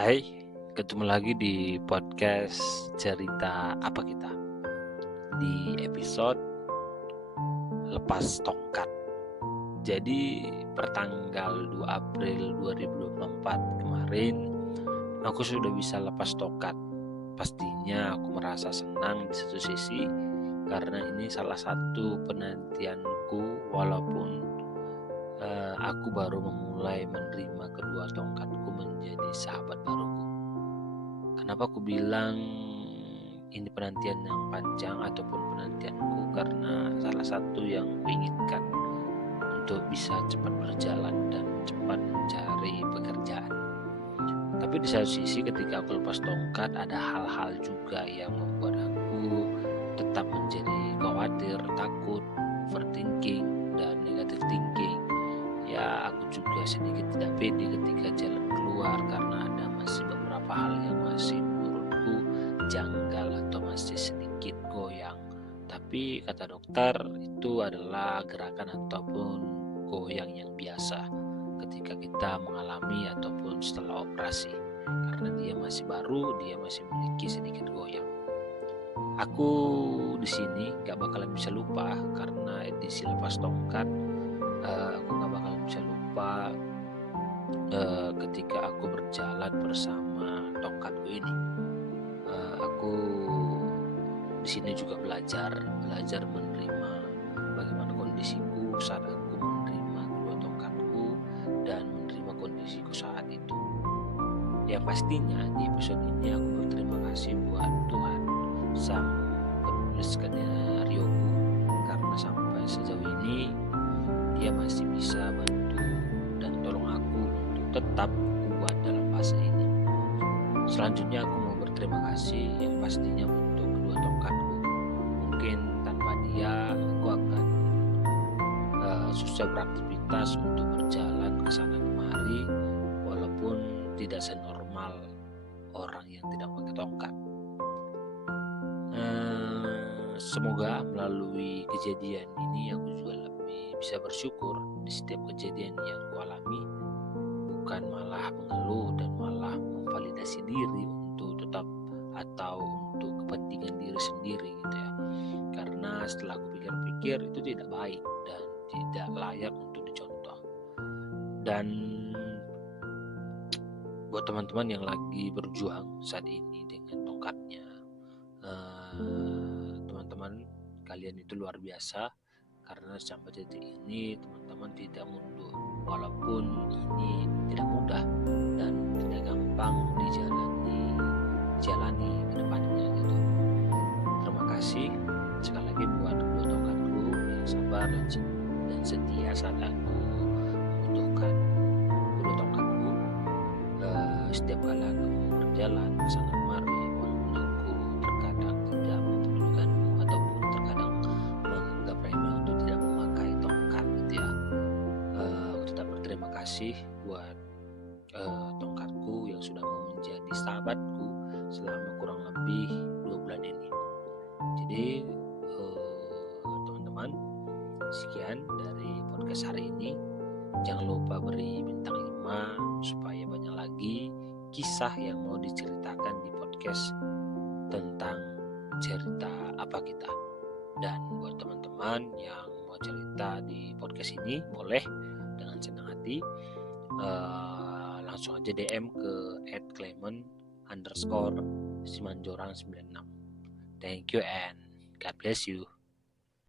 Hai, ketemu lagi di podcast Cerita Apa Kita. Di episode Lepas Tongkat. Jadi pertanggal 2 April 2024 kemarin aku sudah bisa lepas tongkat. Pastinya aku merasa senang di satu sisi karena ini salah satu penantianku, walaupun aku baru memulai menerima kedua tongkatku menjadi sahabat baruku. Kenapa aku bilang ini penantian yang panjang ataupun penantianku? Karena salah satu yang kuinginkan untuk bisa cepat berjalan dan cepat mencari pekerjaan. Tapi di satu sisi ketika aku lepas tongkat, ada hal-hal juga yang membuat aku tetap menjadi khawatir, takut, overthinking, dan negative thinking. Ya, aku juga sedikit tidak pede ketika jalan keluar karena ada masih beberapa hal yang masih menurutku janggal atau masih sedikit goyang. Tapi kata dokter itu adalah gerakan ataupun goyang yang biasa ketika kita mengalami ataupun setelah operasi, karena dia masih baru, dia masih memiliki sedikit goyang. Aku di sini gak bakalan bisa lupa karena edisi lepas tongkat. Aku gak bakal bisa lupa ketika aku berjalan bersama tongkatku ini. Aku di sini juga belajar menerima bagaimana kondisiku saat aku menerima kedua tongkatku dan menerima kondisiku saat itu. Yang pastinya di episode ini aku berterima kasih buat Tuhan, sang penulis skenarioku, karena sampai sejauh ini dia masih bisa bantu dan tolong aku untuk tetap kuat dalam fase ini. Selanjutnya aku mau berterima kasih yang pastinya untuk kedua tongkatku. Mungkin tanpa dia aku akan susah beraktivitas untuk berjalan ke sana kemari, walaupun tidak senormal orang yang tidak pakai tongkat. Semoga melalui kejadian ini aku juga lebih bisa bersyukur di setiap kejadian yang kualami, bukan malah mengeluh dan malah memvalidasi diri untuk tetap atau untuk kepentingan diri sendiri gitu ya. Karena setelah aku pikir-pikir itu tidak baik dan tidak layak untuk dicontoh. Dan buat teman-teman yang lagi berjuang saat ini dengan tongkatnya, teman-teman, kalian itu luar biasa karena sampai detik ini teman-teman tidak mundur, walaupun ini tidak mudah dan tidak gampang dijalani ke depannya gitu. Terima kasih sekali lagi buat kedua tongkatku yang sabar dan setia saat aku membutuhkan. Kedua tongkatku setiap kali aku berjalan ke sana kemari, walaupun aku terkadang tidak mempedulikanmu ataupun terkadang menganggap remeh untuk tidak memakai tongkat gitu ya, aku tetap berterima kasih buat tongkatku yang sudah mau menjadi sahabatku selama kurang lebih 2 bulan ini. Jadi teman-teman, sekian dari podcast hari ini. Jangan lupa beri bintang 5 supaya banyak lagi kisah yang mau diceritakan di podcast tentang Cerita Apa Kita. Dan buat teman-teman yang mau cerita di podcast ini, boleh dengan senang hati langsung aja DM ke @clement_simanjorang96. Thank you and God bless you.